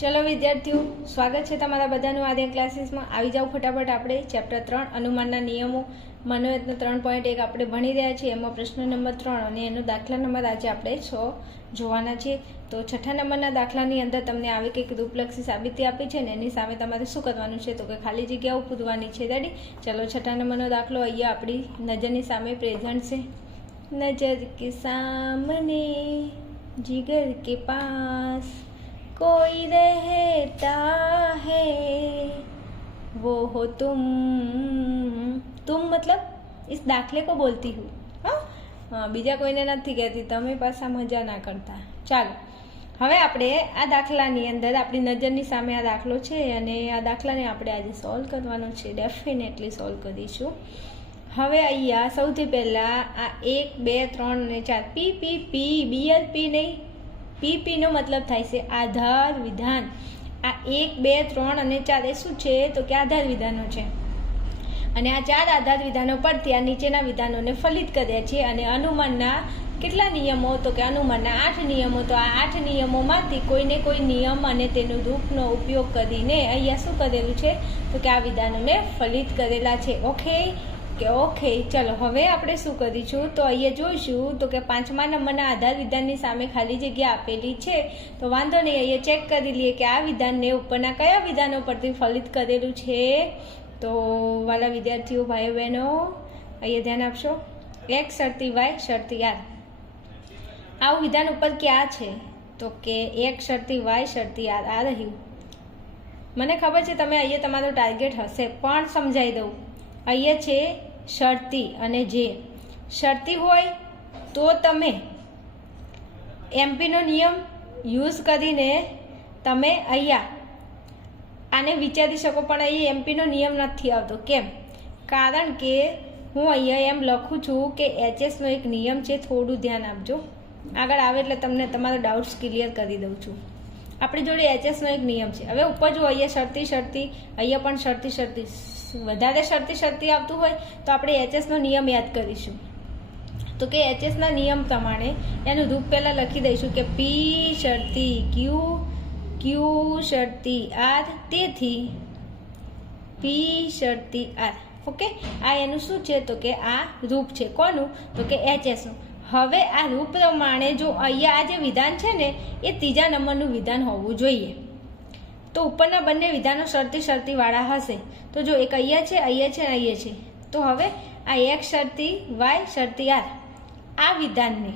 ચલો વિદ્યાર્થીઓ, સ્વાગત છે તમારા બધાનું આદ્ય ક્લાસીસમાં. આવી જાઓ ફટાફટ. આપણે ચેપ્ટર 3 અનુમાનના નિયમો મનોયત્ન 3.1 આપણે ભણી રહ્યા છીએ. એમાં પ્રશ્ન નંબર 3 અને એનો દાખલા નંબર આજે આપણે 6 જોવાના છીએ. તો છઠ્ઠા નંબરના દાખલાની અંદર તમને આવી કંઈક રૂપલક્ષી સાબિતી આપી છે ને એની સામે તમારે શું કરવાનું છે? તો કે ખાલી જગ્યાઓ પૂરવાની છે. રેડી? ચલો, છઠ્ઠા નંબરનો દાખલો અહીંયા આપણી નજરની સામે પ્રેઝન્ટ છે. નજર કે સામને જીગર કે પાસ कोई रहता है वो हो तुम मतलब इस दाखले को बोलती हूँ. हाँ, બીજા કોઈને નથી કહેતી, તમે પાછા મજા ના કરતા. ચાલો, હવે આપણે આ દાખલાની અંદર આપણી નજરની સામે આ દાખલો છે અને આ દાખલાને આપણે આજે સોલ્વ કરવાનો છે. ડેફિનેટલી સોલ્વ કરીશું. હવે અહીંયા સૌથી પહેલાં આ 1, 2, 3 અને 4 પી BLP નહીં, પીનો મતલબ થાય છે આધાર વિધાન. આ 1, 2, 3 અને 4 એ શું છે? તો કે આધાર વિધાનો છે. અને આ 4 આધાર વિધાનો પરથી આ નીચેના વિધાનોને ફલિત કર્યા છે. અને અનુમાનના કેટલા નિયમો? તો કે અનુમાનના 8 નિયમો. તો આ 8 નિયમોમાંથી કોઈને કોઈ નિયમ અને તેનું રૂપનો ઉપયોગ કરીને અહીંયા શું કરેલું છે? તો કે આ વિધાનોને ફલિત કરેલા છે. ઓકે, ચલો હવે આપણે શું કરીશું? તો અહીંયા જોઈશું તો કે 5મા નંબરના આધાર વિધાનની સામે ખાલી જગ્યા આપેલી છે. તો વાંધો નહીં, અહીંયા ચેક કરી લઈએ કે આ વિધાનને ઉપરના કયા વિધાનો પરથી ફલિત કરેલું છે. તો વાલા વિદ્યાર્થીઓ, ભાઈઓ બહેનો, અહીંયા ધ્યાન આપશો. x શરતી y શરતી r. આવું વિધાન ઉપર ક્યાં છે? તો કે x શરતી y શરતી r આ રહ્યું. મને ખબર છે તમે અહીંયા તમારો ટાર્ગેટ હશે, પણ સમજાવી દઉં. અહીંયા છે શરતી, અને જે શરતી હોય તો તમે એમપીનો નિયમ યુઝ કરીને તમે અહીંયા આને વિચારી શકો, પણ અહીંયા એમપીનો નિયમ નથી આવતો. કેમ? કારણ કે હું અહીંયા એમ લખું છું કે એચએસનો એક નિયમ છે. થોડું ધ્યાન આપજો, આગળ આવે એટલે તમને તમારો ડાઉટ્સ ક્લિયર કરી દઉં છું. આપણી જોડે એચએસનો એક નિયમ છે. હવે ઉપર જો અહીંયા શરતી, અહીંયા પણ શરતી, વધારે શરતી આવતું હોય તો આપણે એચએસનો નિયમ યાદ કરીશું. તો કે એચએસના નિયમ પ્રમાણે એનું રૂપ પહેલાં લખી દઈશું કે પી શરતી ક્યુ શરતી આર, તેથી પી શરતી આર. ઓકે, આ એનું શું છે? તો કે આ રૂપ છે. કોનું? તો કે એચએસનું. હવે આ રૂપ પ્રમાણે જો અહીંયા આ જે વિધાન છે ને એ ત્રીજા નંબરનું વિધાન હોવું જોઈએ. તો ઉપરના બંને વિધાનો શરતીવાળા હશે. તો જો એક અહીંયા છે અને અહીંયા છે. તો હવે આ x શરતી y શરતી r આ વિધાનને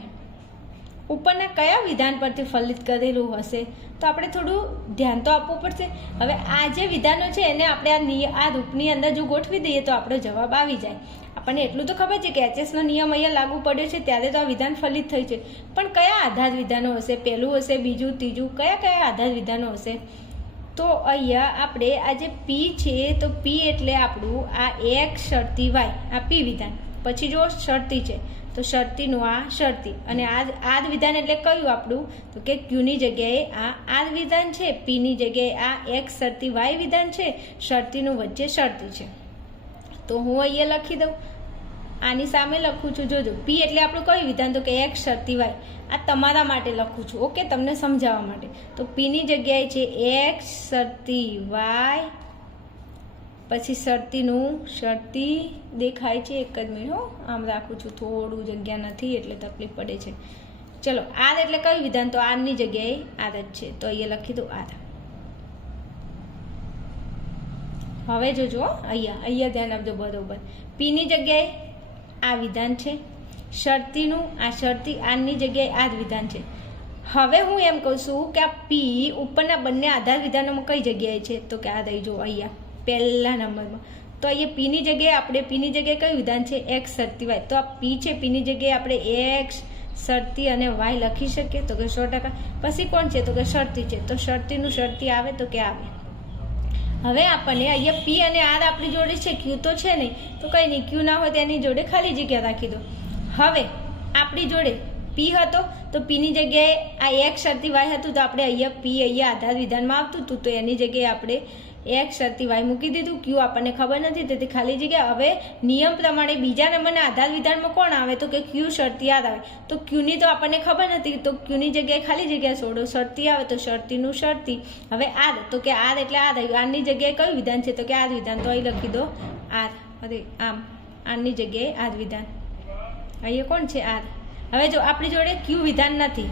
ઉપરના કયા વિધાન પરથી ફલિત કરેલું હશે? તો આપણે થોડું ધ્યાન તો આપવું પડશે. હવે આ જે વિધાનો છે એને આપણે આ રૂપની અંદર જો ગોઠવી દઈએ તો આપણો જવાબ આવી જાય. આપણને એટલું તો ખબર છે કે એચએસનો નિયમ અહીંયા લાગુ પડ્યો છે ત્યારે તો આ વિધાન ફલિત થયું છે. પણ કયા આધાર વિધાનો હશે? પહેલું હશે, બીજું, ત્રીજું, કયા આધાર વિધાનો હશે? તો અહીંયા આપણે આ જે પી છે તો પી એટલે આપણું આ x શરતી y, આ પી વિધાન. પછી જો શરતી છે તો શરતીનું આ શરતી, અને આર વિધાન એટલે કયું આપણું? તો કે ક્યુની જગ્યાએ આ આર વિધાન છે, પીની જગ્યાએ આ x શરતી y વિધાન છે, શરતીનું વચ્ચે શરતી છે. તો હું અહીંયા લખી દઉં, આની સામે લખું છું. જોજો, પી એટલે આપણું કયું વિધાન? તો કે x શરતી y. આ તમારા માટે લખું છું, ઓકે, તમને સમજાવવા માટે. તો પીની જગ્યાએ છે x શરતી y, પછી શરતી દેખાય છે. એક જ મિનિટ, આમ રાખું છું, થોડું જગ્યા નથી એટલે તકલીફ પડે છે. ચલો, આર એટલે કયું વિધાન? તો આરની જગ્યાએ આર જ છે, તો અહીંયા લખી દઉં આર. હવે જોજો, અહીંયા ધ્યાન આપજો બરોબર. પીની જગ્યાએ આ વિધાન છે, શરતીનું આ શરતી, આરની જગ્યાએ આ જ વિધાન છે. હવે હું એમ કહું છું કે આ પી ઉપરના બંને આધાર વિધાનોમાં કઈ જગ્યાએ છે? તો કે આ રહી જો અહીંયા પહેલા નંબરમાં. તો અહીંયા પીની જગ્યાએ કયું વિધાન છે? x શરતી y. તો આ પી છે, પીની જગ્યાએ આપણે x શરતી અને y લખી શકીએ. તો કે 100%. પછી કોણ છે? તો કે શરતી છે. તો શરતીનું શરતી આવે તો કે આવે. હવે આપણને અહીંયા પી અને આર આપણી જોડે છે, ક્યુ તો છે નહીં, તો કંઈ નહીં, ક્યુ ના હોય તેની જોડે ખાલી જગ્યા રાખી દો. હવે આપણી જોડે પી હતો તો પીની જગ્યાએ આ એક શરતી વાય હતું તો આપણે અહીંયા પી અહીંયા આધાર વિધાનમાં આવતું હતું તો એની જગ્યાએ આપણે એક શરતી વાય મૂકી દીધું. ક્યુ આપણને ખબર નથી તેથી ખાલી જગ્યા. હવે નિયમ પ્રમાણે બીજા નંબરના આધાર વિધાનમાં કોણ આવે તો કે ક્યુ શરતી આર આવે. તો ક્યુની તો આપણને ખબર નથી તો ક્યુની જગ્યાએ ખાલી જગ્યા છોડો. શરતી આવે તો શરતીનું શરતી. હવે આર તો કે આર એટલે આર આવ્યું. આરની જગ્યાએ કયું વિધાન છે તો કે આર વિધાન. તો અહીં લખી દો આર. અરે આમ આરની જગ્યાએ આર વિધાન. અહીંયા કોણ છે આર. હવે જો આપણી જોડે ક્યુ વિધાન નથી,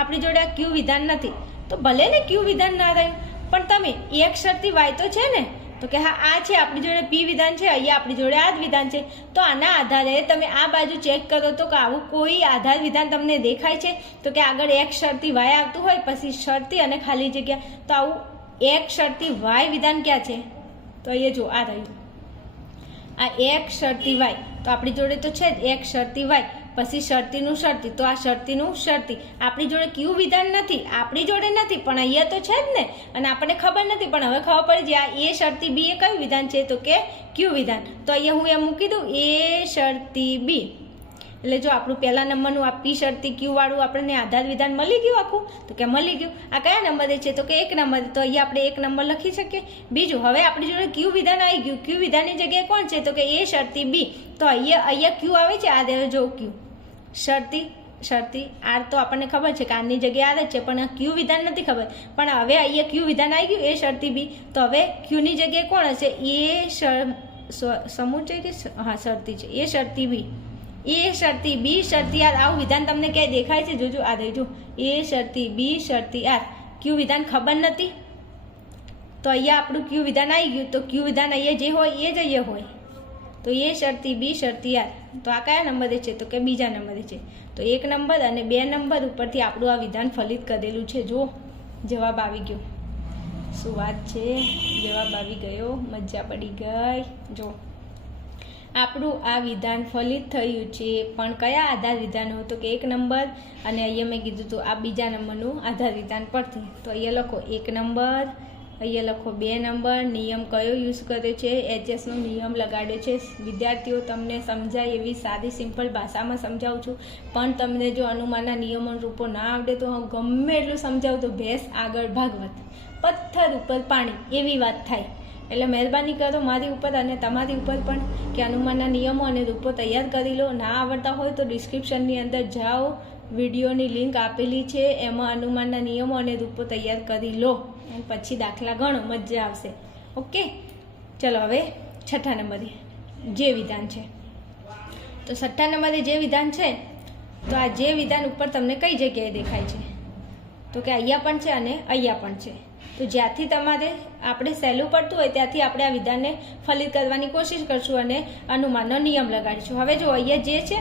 આપણી જોડે આ ક્યુ વિધાન નથી તો ભલે ને ક્યુ વિધાન ના રહ્યું પણ તમે એક શરતી વાય તો છે ને તો કે હા આ છે આપણી જોડે પી વિધાન છે, અહીંયા આપણી જોડે આ જ વિધાન છે. તો આના આધારે તમે આ બાજુ ચેક કરો તો કે આવું કોઈ આધાર વિધાન તમને દેખાય છે તો કે આગળ એક શરતી વાય આવતું હોય પછી શરતી અને ખાલી જગ્યા. તો આવું એક શરતી વાય વિધાન ક્યાં છે તો અહીંયા જો આ રહ્યું આ એક શરતી વાય. તો આપણી જોડે તો છે જ એક શરતી વાય પછી શરતીનું શરતી. તો આ શરતીનું શરતી આપણી જોડે ક્યુ વિધાન નથી, આપણી જોડે નથી પણ અહીંયા તો છે જ ને અને આપણને ખબર નથી પણ હવે ખબર પડી જાય એ શરતી બી એ કયું વિધાન છે તો કે ક્યુ વિધાન. તો અહીંયા હું એમ મૂકી દઉં એ શરતી બી. એટલે જો આપણું પહેલા નંબરનું આ પી શરતી ક્યુ વાળું આપણને આધાર વિધાન મળી ગયું આખું તો કે મળી ગયું. આ કયા નંબરે છે તો કે એક નંબરે. તો અહીંયા આપણે એક નંબર લખી શકીએ. બીજું હવે આપણી જોડે ક્યુ વિધાન આવી ગયું. ક્યુ વિધાનની જગ્યાએ કોણ છે તો કે એ શરતી બી. તો અહીંયા ક્યુ આવે છે આ દેવે જો ક્યુ શરતી આર તો આપણને ખબર છે કે આરની જગ્યાએ આર જ છે પણ ક્યુ વિધાન નથી ખબર. પણ હવે અહીંયા ક્યુ વિધાન આવી ગયું એ શરતી બી. તો હવે ક્યુની જગ્યાએ કોણ હશે એ સમૂહ છે કે હા શરતી છે એ શરતી બી. એ શરતી બી શરતી આર આવું વિધાન તમને ક્યાંય દેખાય છે જોજો આ દેજો એ શરતી બી શરતી આર. ક્યુ વિધાન ખબર નથી તો અહીંયા આપણું ક્યુ વિધાન આવી ગયું. તો ક્યુ વિધાન અહીંયા જે હોય એ જ અહીંયા હોય. તો એ શરતી બી શરતી આર. તો આ કયા નંબરે છે તો કે બીજા નંબરે છે. તો એક નંબર અને 2 નંબર ઉપરથી આપણું આ વિધાન ફલિત કરેલું છે. જો જવાબ આવી ગયો. શું વાત છે, જવાબ આવી ગયો, મજા પડી ગઈ. જો આપણું આ વિધાન ફલિત થયું છે પણ કયા આધાર વિધાનો તો કે 1 નંબર અને અહીંયા મેં કીધું હતું આ બીજા નંબરનું આધાર વિધાન પરથી. તો અહીંયા લખો 1 નંબર, અહીંયા લખો 2 નંબર. નિયમ કયો યુઝ કર્યો છે એચએસનો નિયમ લગાડ્યો છે. વિદ્યાર્થીઓ તમને સમજાય એવી સાદી સિમ્પલ ભાષામાં સમજાવું છું પણ તમને જો અનુમાનના નિયમો રૂપો ના આવડે તો હું ગમે એટલું સમજાવું તો ભેંસ આગળ ભાગવત પથ્થર ઉપર પાણી એવી વાત થાય. એટલે મહેરબાની કરો મારી ઉપર અને તમારી ઉપર પણ કે અનુમાનના નિયમો અને રૂપો તૈયાર કરી લો. ના આવડતા હોય તો ડિસ્ક્રિપ્શનની અંદર જાઓ, વિડીયોની લિંક આપેલી છે એમાં અનુમાનના નિયમો અને રૂપો તૈયાર કરી લો અને પછી દાખલા ગણો, મજા આવશે. ઓકે ચલો હવે 6થા નંબરે જે વિધાન છે. તો 6થા નંબરે જે વિધાન છે તો આ જે વિધાન ઉપર તમને કઈ જગ્યાએ દેખાય છે તો કે અહીંયા પણ છે અને અહીંયા પણ છે. તો જ્યાંથી તમારે આપણે સહેલું પડતું હોય ત્યાંથી આપણે આ વિધાનને ફલિત કરવાની કોશિશ કરશું અને અનુમાનનો નિયમ લગાડીશું. હવે જો અહીંયા જે છે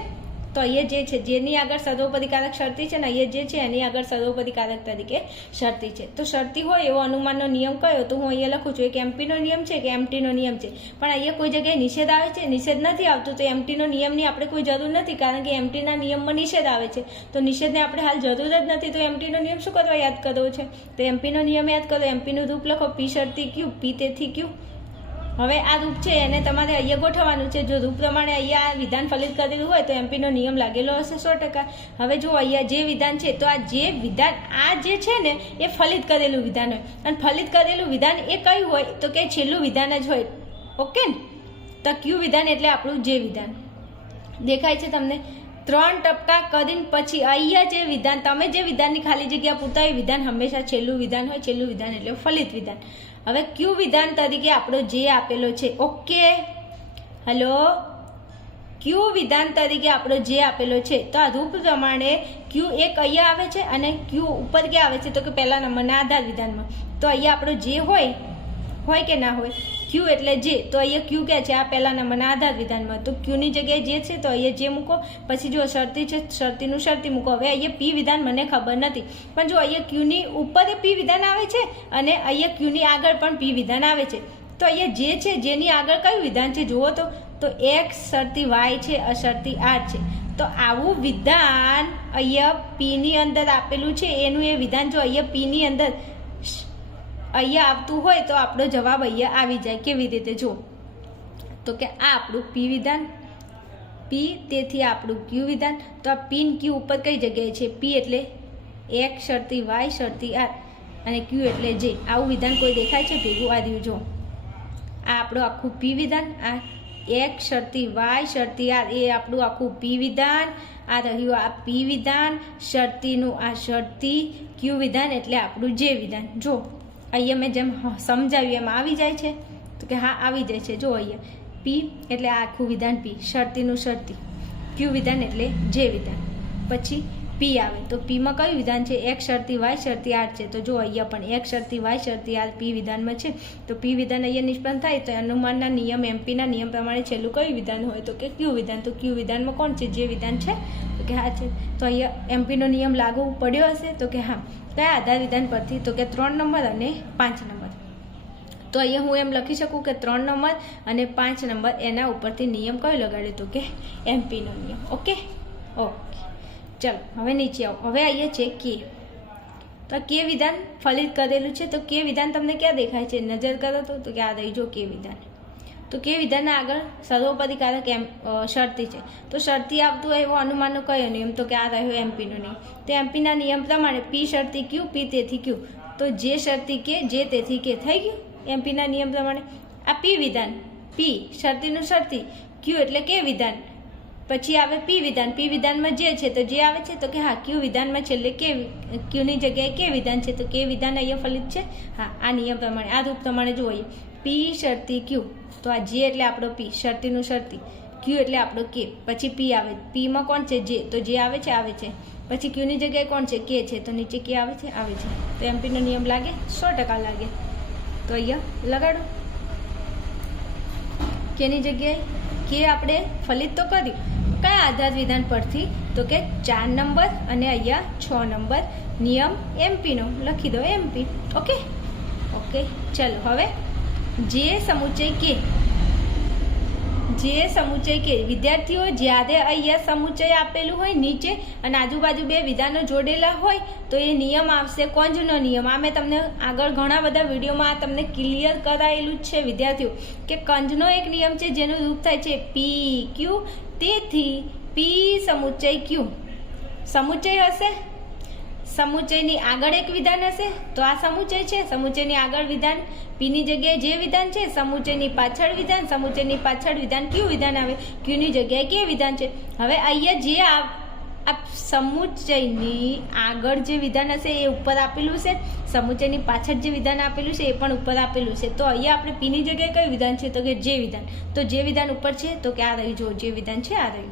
તો અહીંયા જે છે જેની આગળ સર્વોપરીકારક શરતી છે ને અહીંયા જે છે એની આગળ સર્વોપરીકારક તરીકે શરતી છે. તો શરતી હોય એવો અનુમાનનો નિયમ કયો તો હું અહીંયા લખું છું એક એમપીનો નિયમ છે કે એમટીનો નિયમ છે. પણ અહીંયા કોઈ જગ્યાએ નિષેધ આવે છે, નિષેધ નથી આવતું તો એમટીનો નિયમની આપણે કોઈ જરૂર નથી કારણ કે એમટીના નિયમમાં નિષેધ આવે છે. તો નિષેધને આપણે હાલ જરૂર જ નથી તો એમટીનો નિયમ શું કરવા યાદ કરવો છે તો એમપીનો નિયમ યાદ કરો. એમપીનું રૂપ લખો પી શરતી ક્યુ, પી તેથી ક્યુ. હવે આ રૂપ છે એને તમારે અહીંયા ગોઠવવાનું છે. જો રૂપ પ્રમાણે અહીંયા વિધાન ફલિત કરેલું હોય તો એમપીનો નિયમ લાગેલો હશે 100%. હવે જો અહીંયા જે વિધાન છે તો આ જે વિધાન આ જે છે ને એ ફલિત કરેલું વિધાન હોય અને ફલિત કરેલું વિધાન એ કયું હોય તો કે છેલ્લું વિધાન જ હોય. ઓકે ને તો ક્યુ વિધાન એટલે આપણું જે વિધાન દેખાય છે તમને 3 ટપકા કરીને પછી અહીંયા જે વિધાન તમે જે વિધાનની ખાલી જગ્યા પૂરતા એ વિધાન હંમેશા છેલ્લું વિધાન હોય. છેલ્લું વિધાન એટલે ફલિત વિધાન. હવે ક્યુ વિધાન તરીકે આપણો જે આપેલો છે ઓકે હલો ક્યુ વિધાન તરીકે આપણો જે આપેલો છે તો આ રૂપ પ્રમાણે ક્યુ એક અહીંયા આવે છે અને ક્યુ ઉપર ક્યાં આવે છે તો કે પહેલા નંબરના આધાર વિધાનમાં. તો અહીંયા આપણો જે હોય કે ના હોય ક્યુ એટલે જે. તો અહીંયા ક્યુ ક્યાં છે આ પહેલા નંબરના આધાર વિધાનમાં. તો ક્યુની જગ્યાએ જે છે તો અહીંયા જે મૂકો પછી જો શરતી છે શરતીનું શરતી મૂકો. હવે અહીંયા પી વિધાન મને ખબર નથી પણ જો અહીંયા ક્યુની ઉપર પી વિધાન આવે છે અને અહીંયા ક્યુની આગળ પણ પી વિધાન આવે છે. તો અહીંયા જે છે જેની આગળ કયું વિધાન છે જુઓ તો એક્સ શરતી વાય છે અશરતી આર છે. તો આવું વિધાન અહીંયા પીની અંદર આપેલું છે એનું એ વિધાન જો અહીંયા પીની અંદર અહીંયા આવતું હોય તો આપણો જવાબ અહીંયા આવી જાય. કેવી રીતે જો તો કે આ આપણું પી પી તેથી આપણું ક્યુ વિધાન. તો આ પી ને ક્યુ ઉપર કઈ જગ્યાએ છે? પી એટલે એક્સ શરતી વાય શરતી આર અને ક્યુ એટલે જે. આવું વિધાન કોઈ દેખાય છે ભેગું? આ રહ્યું જો, આ આપણું આખું પી વિધાન, આ એક્સ શરતી વાય શરતી આર એ આપણું આખું પી વિધાન, આ રહ્યું આ પી વિધાન, શરતીનું આ શરતી, ક્યુ વિધાન એટલે આપણું જે વિધાન. જો અહીંયા મેં જેમ સમજાવ્યું એમ આવી જાય છે? તો કે હા આવી જાય છે. જો અહીંયા પી એટલે આ આખું વિધાન પી, શરતીનું શરતી, ક્યુ વિધાન એટલે જે વિધાન. પછી પી આવે તો પીમાં કયું વિધાન છે? એક્સ શરતી વાય શરતી આર છે. તો જો અહીંયા પણ એક્સ શરતી વાય શરતી આર પી વિધાનમાં છે. તો પી વિધાન અહીંયા નિષ્પન્ન થાય તો અનુમાનના નિયમ એમપીના નિયમ પ્રમાણે છેલ્લું કયું વિધાન હોય? તો કે ક્યુ વિધાન. તો ક્યુ વિધાનમાં કોણ છે? જે વિધાન છે. તો કે હા છે. તો અહીંયા એમપીનો નિયમ લાગુ પડ્યો હશે? તો કે હા. કયા આધાર વિધાન પરથી? તો કે 3 નંબર અને 5 નંબર. તો અહીંયા હું એમ લખી શકું કે 3 નંબર અને 5 નંબર એના ઉપરથી નિયમ કયો લગાડ્યો? તો કે એમપીનો નિયમ. ઓકે ઓકે, ચલો હવે નીચે આવો. હવે અહીંયા છે કે. તો કે વિધાન ફલિત કરેલું છે. તો કે વિધાન તમને ક્યાં દેખાય છે? નજર કરો તો કે આ રહી જો કે વિધાન. તો કે વિધાનના આગળ સર્વોપરીકારક શરતી છે. તો શરતી આવતું હોય એવો અનુમાનનો કયો નિયમ? તો કે આ રહ્યો એમપીનો નિયમ. તો એમપીના નિયમ પ્રમાણે પી શરતી ક્યુ, પી તેથી ક્યુ. તો જે શરતી કે, જે તેથી કે. થઈ ગયું એમપીના નિયમ પ્રમાણે. આ પી વિધાન, પી શરતીનું શરતી, ક્યુ એટલે કે વિધાન. પછી આવે પી વિધાન. પી વિધાનમાં જે છે તો જે આવે છે. તો કે હા ક્યુ વિધાનમાં છેલ્લે કે, ક્યુની જગ્યાએ કે વિધાન છે. તો કે વિધાન અહીંયા ફલિત છે. હા આ નિયમ પ્રમાણે, આ રૂપ પ્રમાણે જોઈએ. પી શરતી ક્યુ. તો આ જે એટલે આપણો પી, શરતીનું શરતી, ક્યુ એટલે આપણો કે. પછી પી આવે, પીમાં કોણ છે? જે. તો જે આવે છે, આવે છે. પછી ક્યુની જગ્યાએ કોણ છે? કે છે. તો નીચે કે આવે છે, આવે છે. તો એમપીનો નિયમ લાગે? 100% લાગે. તો અહીંયા લગાડો. કેની જગ્યાએ કે આપણે ફલિત તો કર્યું. કયા આધાર વિધાન પરથી? તો કે 4 નંબર અને અહીંયા 6 નંબર નિયમ એમપીનો લખી દો એમપી. ઓકે ઓકે, ચલો હવે જે સમુચય કે. જે સમુચય કે વિદ્યાર્થીઓ જ્યારે અહીંયા સમુચય આપેલું હોય નીચે અને આજુબાજુ બે વિધાનો જોડેલા હોય તો એ નિયમ આવશે કોંજનો નિયમ. આ મેં તમને આગળ ઘણા બધા વિડીયોમાં તમને ક્લિયર કરાયેલું જ છે વિદ્યાર્થીઓ કે કંજનો એક નિયમ છે જેનું રૂપ થાય છે પી ક્યુ. તેથી પી સમુચય ક્યુ. સમુચય હશે, સમુચયની આગળ એક વિધાન હશે તો આ સમુચય છે. સમુચયની આગળ વિધાન પીની જગ્યાએ જે વિધાન છે, સમુચયની પાછળ વિધાન, સમુચયની પાછળ વિધાન ક્યુ વિધાન આવે, ક્યુની જગ્યાએ કે વિધાન છે. હવે અહીંયા જે આ સમુચયની આગળ જે વિધાન હશે એ ઉપર આપેલું છે, સમુચયની પાછળ જે વિધાન આપેલું છે એ પણ ઉપર આપેલું છે. તો અહીંયા આપણે પીની જગ્યાએ કયું વિધાન છે? તો કે જે વિધાન. તો જે વિધાન ઉપર છે તો કે આ રહ્યું, જો જે વિધાન છે આ રહ્યું,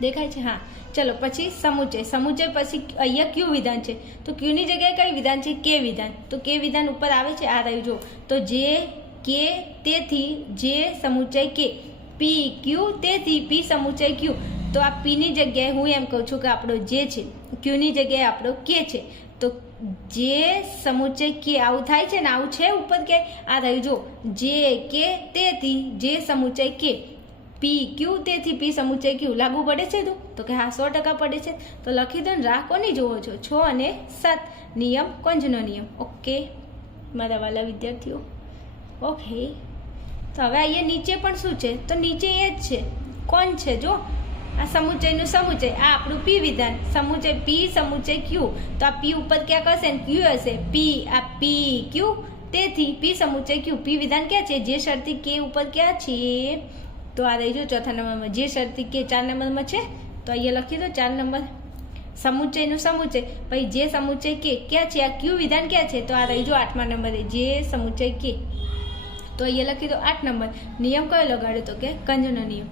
દેખાય છે? હા ચલો પછી સમુચય. સમુચય પછી અહીંયા ક્યુ વિધાન છે તો ક્યુની જગ્યાએ કઈ વિધાન છે? કે વિધાન. તો કે વિધાન ઉપર આવે છે, આ રહ્યું જો. તો જે કે તેથી જે સમુચય કે, પી ક્યુ તેથી પી સમુચય ક્યુ. તો આ પીની જગ્યાએ હું એમ કહું છું કે આપણો જે છે, ક્યુની જગ્યાએ આપણો કે છે. તો જે સમુચય કે આવું થાય છે ને, આવું છે ઉપર કે આ રહ્યું જો. જે કે તેથી જે સમુચય કે, પી ક્યુ તેથી પી સમુચય ક્યુ. લાગુ પડે છે તો કે હા 100% પડે છે. તો લખી દો ને. રાહ કોની જોવો છો? 6 અને 7 નિયમ કંજનો નિયમ. ઓકે મારા વાલા વિદ્યાર્થીઓ, ઓકે. તો હવે અહીંયા નીચે પણ શું છે? તો નીચે એ જ છે. કોણ છે? જો આ સમુચયનું સમુચય, આ આપણું પી વિધાન. સમુચય પી સમુચય ક્યુ. તો આ પી ઉપર ક્યાંક હશે ને ક્યુ હશે. પી આ પી ક્યુ તેથી પી સમુચય ક્યુ. પી વિધાન ક્યાં છે? જે શરતી કે ઉપર ક્યાં છે? તો આ રહી જો 4થા નંબરમાં. જે શરતી કે 4 નંબરમાં છે તો અહીંયા લખી દો 4 નંબર. સમુચયનું સમુચય પછી જે સમુચય કે ક્યાં છે? આ ક્યુ વિધાન ક્યાં છે? તો આ રહી જો 8મા નંબરે જે સમુચય કે. તો અહીંયા લખી દો 8 નંબર. નિયમ કયો લગાડ્યો? તો કે કંજનો નિયમ.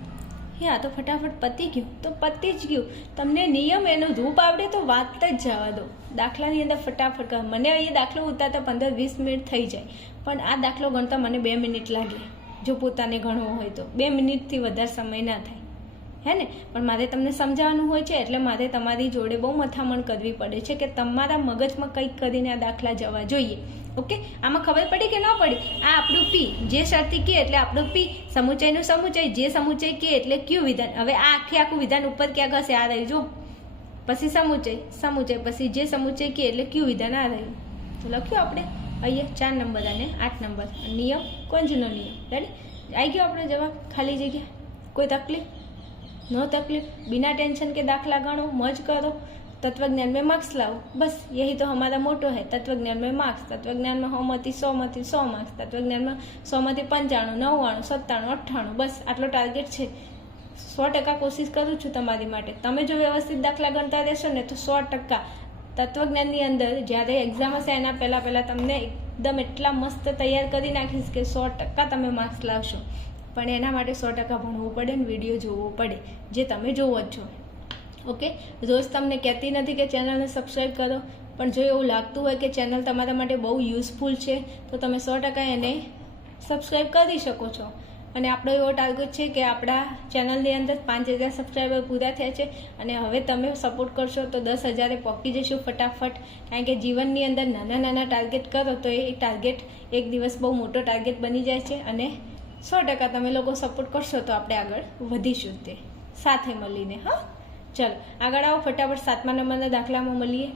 હા તો ફટાફટ પતી ગયું. તો પતી જ ગયું. તમને નિયમ એનું રૂપ આવડે તો વાત જ જવા દો. દાખલાની અંદર ફટાફટ કર. મને અહીંયા દાખલો ઉતારતા 15-20 મિનિટ થઈ જાય, પણ આ દાખલો ગણતા મને 2 મિનિટ લાગે. જો પોતાને ગણવો હોય તો 2 મિનિટથી વધારે સમય ના થાય, હે ને? પણ મારે તમને સમજાવવાનું હોય છે એટલે મારે તમારી જોડે બહુ મથામણ કરવી પડે છે કે તમારા મગજમાં કંઈક કરીને આ દાખલા જવા જોઈએ. ઓકે, આમાં ખબર પડી કે ન પડી? આ આપણું પી, જે શરતી કે એટલે આપણું પી, સમુચયનું સમુચય, જે સમુચય કે એટલે ક્યુ વિધાન. હવે આ આખું વિધાન ઉપર ક્યાંક હશે, આ રહ્યું જો. પછી સમુચય પછી જે સમુચય કે એટલે ક્યુ વિધાન, આ રહ્યું. તો લખ્યું આપણે અહીંયા 4 નંબર અને 8 નંબર. નિયમ કંજનો નિયમ. રેડી? આવી ગયો આપણો જવાબ, ખાલી જગ્યા. કોઈ તકલીફ? નો તકલીફ, बिना टेंशन के दाखला गणो, मौज करो, तत्वज्ञान में मार्क्स लाओ, बस यही तो हमारा मोटो है। तत्वज्ञान में मार्क्स, तत्वज्ञान में 100 માંથી 100 मार्क्स, तत्वज्ञान में 100 માંથી 95, 99, 97, 98, बस आटलो टार्गेट है। 100% कोशिश करूँ छूँ तमारी माटे। तमे जो व्यवस्थित दाखला गणता रहेशो ने तो 100% तत्वज्ञाननी अंदर જ્યારે એક્ઝામ હશે એના પહેલાં તમને એકદમ એટલા મસ્ત તૈયાર કરી નાખીશ કે 100% તમે માર્ક્સ લાવશો। પણ એના માટે 100% ભણવું પડે ને વિડીયો જોવો પડે, જે તમે જોવો જ છો। ઓકે, રોજ તમને કહેતી નથી કે ચેનલને સબસ્ક્રાઈબ કરો, પણ જો એવું લાગતું હોય કે ચેનલ તમારા માટે બહુ યુઝફુલ છે તો તમે 100% એને સબસ્ક્રાઈબ કરી શકો છો। અને આપણો એવો ટાર્ગેટ છે કે આપણા ચેનલની અંદર 5000 સબસ્ક્રાઈબર પૂરા થયા છે અને હવે તમે સપોર્ટ કરશો તો 10,000 પહોંચી જશું ફટાફટ। કારણ કે જીવનની અંદર નાના નાના ટાર્ગેટ કરો તો એ ટાર્ગેટ એક દિવસ બહુ મોટો ટાર્ગેટ બની જાય છે અને 100% તમે લોકો સપોર્ટ કરશો તો આપણે આગળ વધીશું તે સાથે મળીને। હા, ચલો આગળ આવો, ફટાફટ 7મા નંબરના દાખલામાં મળીએ।